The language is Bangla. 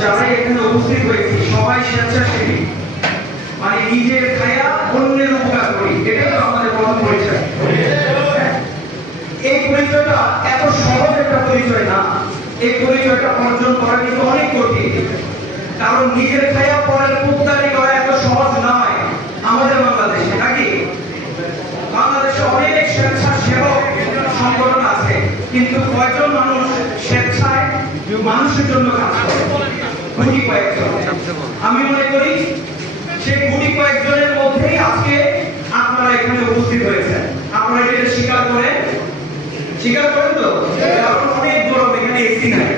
যারা এখানে উপস্থিত হয়েছি সবাই স্বেচ্ছাসেবী, মানে নিজের খায়া অন্যের উপকার করি, এটাই তো আমাদের প্রথম পরিচয়। এই পরিচয়টা এত সহজ একটা পরিচয় না, এই পরিচয়টা অর্জন করা কিন্তু অনেক কঠিন। কারণ নিজের খায়া পরের কুত্তারি করা এত সহজ নয় আমাদের বাংলাদেশে, নাকি? বাংলাদেশে অনেক স্বেচ্ছাসেবক সংগঠন আছে, কিন্তু কয়জন মানুষ স্বেচ্ছায় মানুষের জন্য কাজ করে? গুটি কয়েকজন। আমি মনে করি সেই গুটি কয়েকজনের মধ্যেই আজকে আপনারা এখানে উপস্থিত হয়েছেন। আপনারা এটা স্বীকার করেন তো? কারণ অনেক গরম, এখানে এসি নাই।